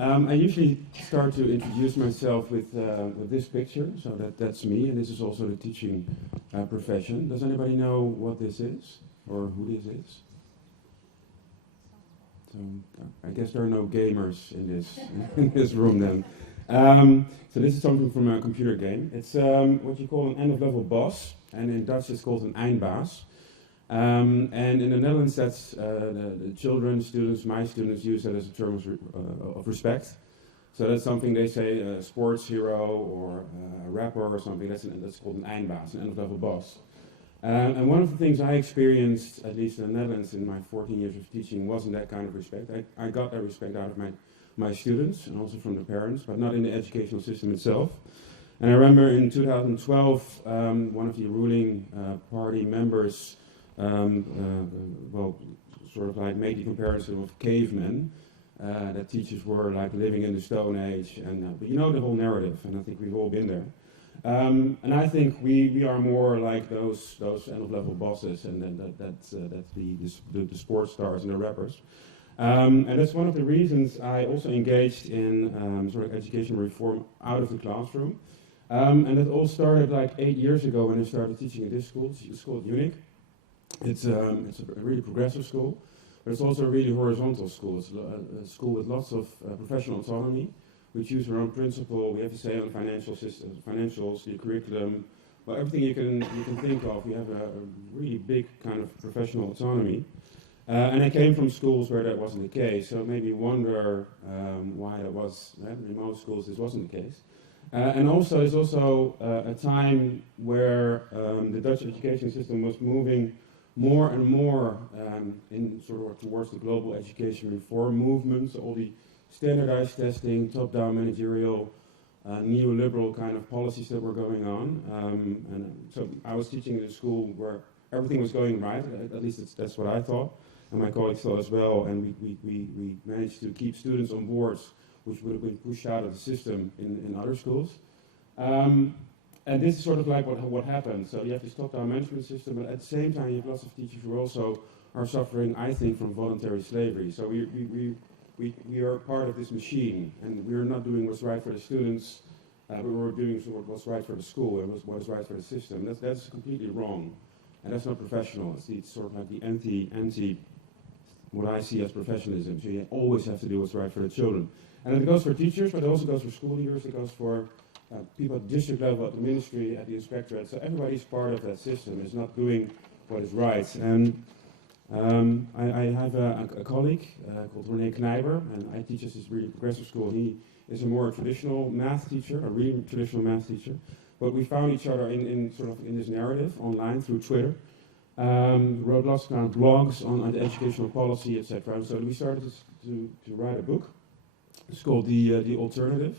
I usually start to introduce myself with this picture, so that's me, and this is also the teaching profession. Does anybody know what this is, or who this is? So I guess there are no gamers in this in this room then. So this is something from a computer game. It's what you call an end-of-level boss, and in Dutch it's called an eindbaas. And in the Netherlands, that's the children, students, my students use that as a term of respect. So that's something they say, a sports hero or a rapper or something. That's called an eindbaas, an end-of-level boss. And one of the things I experienced, at least in the Netherlands, in my 14 years of teaching, wasn't that kind of respect. I got that respect out of my students and also from the parents, but not in the educational system itself. And I remember in 2012, one of the ruling party members sort of like made the comparison of cavemen, that teachers were like living in the Stone Age, and but you know the whole narrative, and I think we've all been there. And I think we are more like those end-of-level bosses, and then that's the sports stars and the rappers. And that's one of the reasons I also engaged in sort of education reform out of the classroom. And it all started like 8 years ago when I started teaching at this school. It's called UNIC. It's a really progressive school, but it's also a really horizontal school. It's a school with lots of professional autonomy. We choose our own principal. We have to say on the financial system, financials, the curriculum, well, everything you can think of. We have a really big kind of professional autonomy. And I came from schools where that wasn't the case, so it made me wonder why that was. In most schools, this wasn't the case. And also, it's also a time where the Dutch education system was moving more and more in sort of towards the global education reform movements, all the standardized testing, top-down managerial, neoliberal kind of policies that were going on. And so I was teaching in a school where everything was going right, at least that's what I thought, and my colleagues thought as well, and we managed to keep students on board, which would have been pushed out of the system in other schools. And this is sort of like what happened. So you have this top-down management system, but at the same time you have lots of teachers who also are suffering, I think, from voluntary slavery. So we are part of this machine, and we're not doing what's right for the students, but we're doing what's right for the school and what's right for the system. That's completely wrong, and that's not professional. It's sort of like the anti what I see as professionalism. So you always have to do what's right for the children. And it goes for teachers, but it also goes for school leaders, it goes for people at the district level, at the ministry, at the inspectorate. So everybody's part of that system, is not doing what is right. And I have a colleague called René Knijber, and I teach at this really progressive school. He is a more traditional math teacher, a really traditional math teacher. But we found each other in this narrative online through Twitter. Wrote lots of kind of blogs on the educational policy, etc. And so we started to write a book. It's called The Alternative.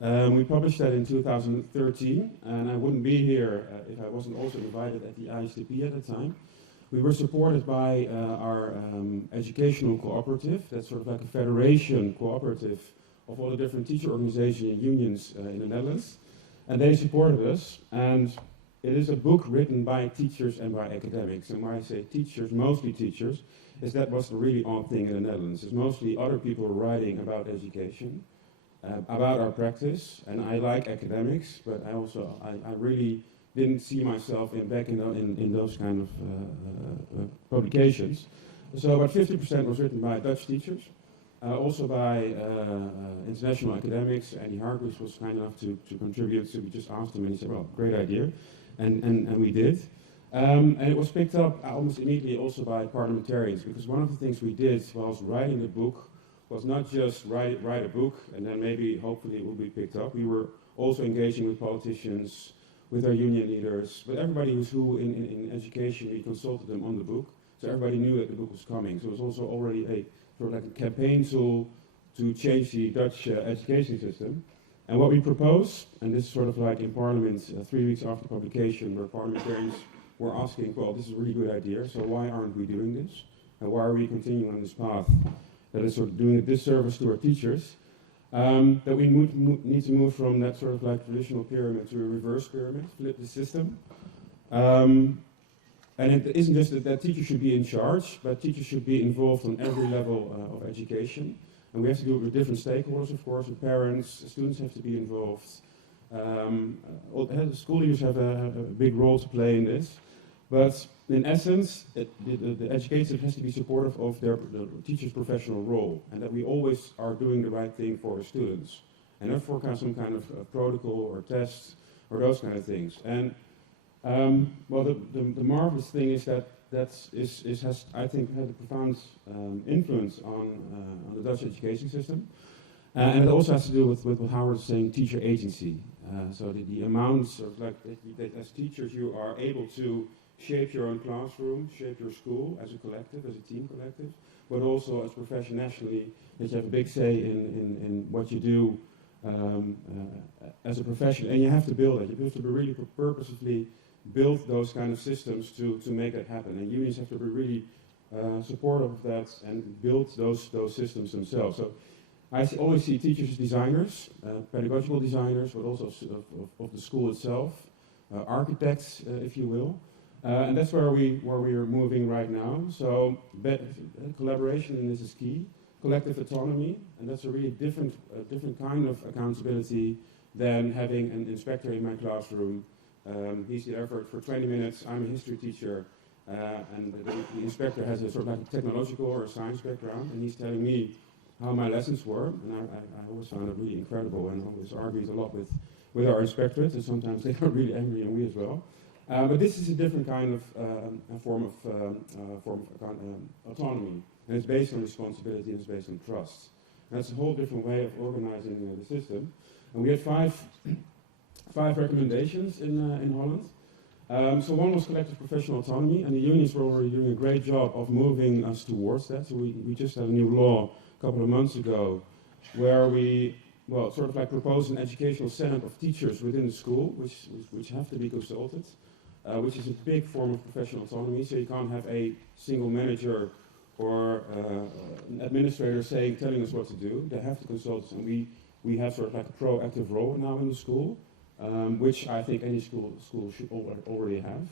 We published that in 2013, and I wouldn't be here if I wasn't also invited at the ISTP at the time. We were supported by our educational cooperative. That's sort of like a federation cooperative of all the different teacher organizations and unions in the Netherlands. And they supported us, and it is a book written by teachers and by academics. And when I say teachers, mostly teachers, that was the really odd thing in the Netherlands. It's mostly other people writing about education, about our practice, and I like academics, but I really didn't see myself back in those kind of publications. So about 50% was written by Dutch teachers, also by international academics. Andy Hargreaves was kind enough to contribute, so we just asked him, and he said, well, great idea, and we did. And it was picked up almost immediately also by parliamentarians, because one of the things we did whilst writing the book was not just write a book and then maybe hopefully it will be picked up. We were also engaging with politicians, with our union leaders, but everybody who in education, we consulted them on the book, so everybody knew that the book was coming. So it was also already a sort of like a campaign tool to change the Dutch education system. And what we propose, and this is sort of like in Parliament 3 weeks after publication, where parliamentarians were asking, well, this is a really good idea, so why aren't we doing this? And why are we continuing on this path that is sort of doing a disservice to our teachers? That we need to move from that sort of like traditional pyramid to a reverse pyramid, flip the system. And it isn't just that teachers should be in charge, but teachers should be involved on every level of education. And we have to do it with different stakeholders, of course, with parents, students have to be involved. The school leaders have a big role to play in this. But in essence, the educator has to be supportive of the teacher's professional role, and that we always are doing the right thing for our students, and not for some kind of protocol or tests or those kind of things. And well, the marvelous thing is that has, I think, had a profound influence on the Dutch education system. And it also has to do with what Howard was saying, teacher agency. So the amounts of, like, that as teachers you are able to shape your own classroom, shape your school as a collective, as a team collective, but also as profession nationally, that you have a big say in what you do as a profession. And you have to build it. You have to be really purposefully build those kind of systems to make that happen. And unions have to be really supportive of that and build those systems themselves. So I always see teachers as designers, pedagogical designers, but also of the school itself, architects, if you will. And that's where we are moving right now. So collaboration in this is key. Collective autonomy, and that's a really different kind of accountability than having an inspector in my classroom. He's there for 20 minutes. I'm a history teacher, and the inspector has a sort of like a technological or a science background, and he's telling me how my lessons were, and I always found it really incredible, and I always argued a lot with our inspectorates, and sometimes they are really angry, and we as well. But this is a different kind of form of autonomy, and it's based on responsibility and it's based on trust. And that's a whole different way of organizing the system. And we had five recommendations in Holland. So one was collective professional autonomy, and the unions were already doing a great job of moving us towards that. So we just had a new law a couple of months ago where we, well, sort of like proposed an educational senate of teachers within the school, which have to be consulted, which is a big form of professional autonomy. So you can't have a single manager or an administrator telling us what to do. They have to consult us, and we have sort of like a proactive role now in the school, which I think any school should already have.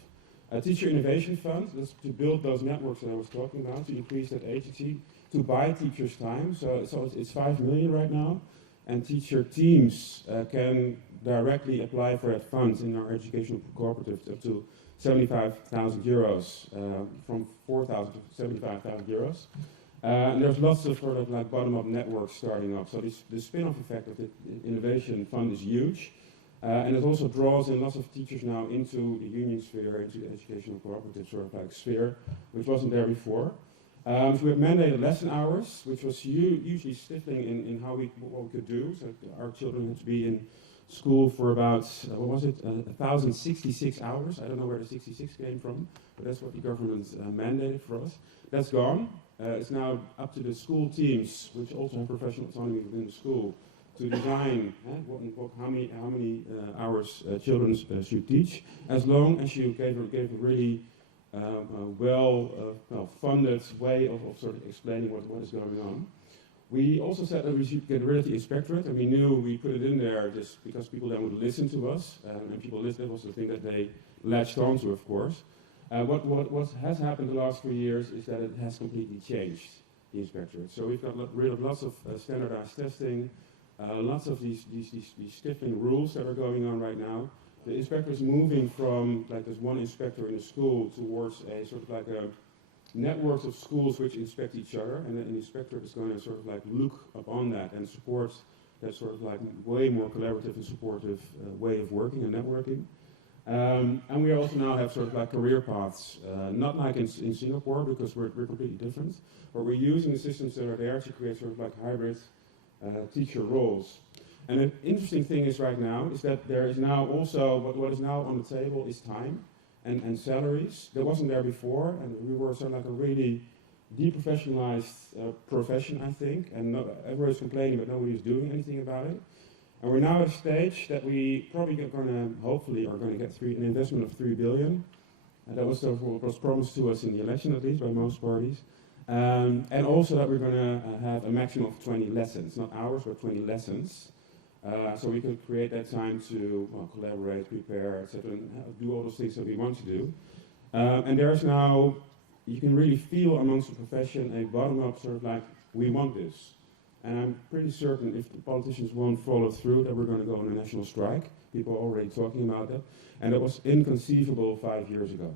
A teacher innovation fund, that's to build those networks that I was talking about, to increase that agency, to buy teachers' time. So it's 5 million right now, and teacher teams can directly apply for that fund in our educational cooperative up to 75,000 euros, from 4,000 to 75,000 euros. And there's lots of sort of like bottom-up networks starting up. So the spin-off effect of the innovation fund is huge. And it also draws in lots of teachers now into the union sphere, into the educational cooperative sort of like sphere, which wasn't there before. So we have mandated lesson hours, which was hugely stifling in what we could do. So our children had to be in school for about, 1,066 hours. I don't know where the 66 came from, but that's what the government mandated for us. That's gone. It's now up to the school teams, which also have professional autonomy within the school, to design how many hours children should teach, as long as you gave a really funded way of sort of explaining what is going on. We also said that we should get rid of the inspectorate, and we knew we put it in there just because people then would listen to us, and people listened. That was the thing that they latched onto, of course. What has happened the last 3 years is that it has completely changed, the inspectorate. So we've got rid of lots of standardized testing, lots of these stifling rules that are going on right now. The inspector is moving from like there's one inspector in a school towards a sort of like a networks of schools which inspect each other, and the inspector is going to sort of like look upon that and support that sort of like way more collaborative and supportive way of working and networking. And we also now have sort of like career paths, not like in Singapore because we're completely different, but we're using the systems that are there to create sort of like hybrid teacher roles. And an interesting thing is right now is that there is now also, what is now on the table is time and salaries. That wasn't there before, and we were sort of like a really deprofessionalized profession, I think, and everybody's complaining but nobody's doing anything about it. And we're now at a stage that we probably hopefully are going to get an investment of 3 billion. And that was what was promised to us in the election, at least by most parties. And also that we're going to have a maximum of 20 lessons, not hours, but 20 lessons. So we could create that time to collaborate, prepare, etc., and do all those things that we want to do. And there's now, you can really feel amongst the profession a bottom-up sort of like, we want this. And I'm pretty certain if the politicians won't follow through that we're going to go on a national strike. People are already talking about that. And it was inconceivable 5 years ago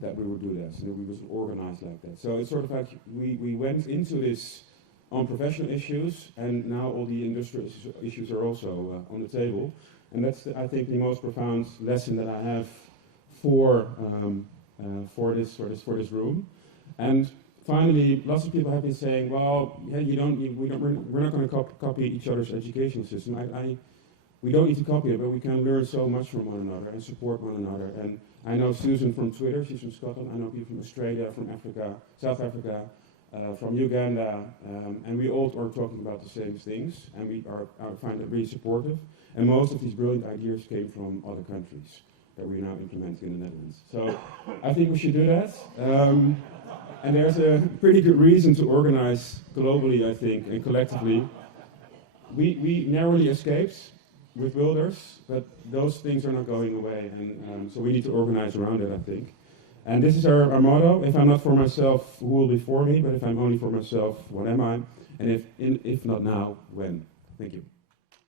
that we would do this, and we was organized like that. So it's sort of like we went into this on professional issues, and now all the industrial issues are also on the table. And that's, I think, the most profound lesson that I have for this room. And finally, lots of people have been saying, well, yeah, we're not going to copy each other's education system. We don't need to copy it, but we can learn so much from one another and support one another. And I know Susan from Twitter, she's from Scotland. I know people from Australia, from Africa, South Africa, from Uganda, and we all are talking about the same things, and I find it really supportive. And most of these brilliant ideas came from other countries that we're now implementing in the Netherlands. So I think we should do that. And there's a pretty good reason to organize globally, I think, and collectively. We narrowly escaped with Wilders, but those things are not going away, and so we need to organize around it, I think. And this is our motto: if I'm not for myself, who will be for me? But if I'm only for myself, what am I? And if not now, when? Thank you.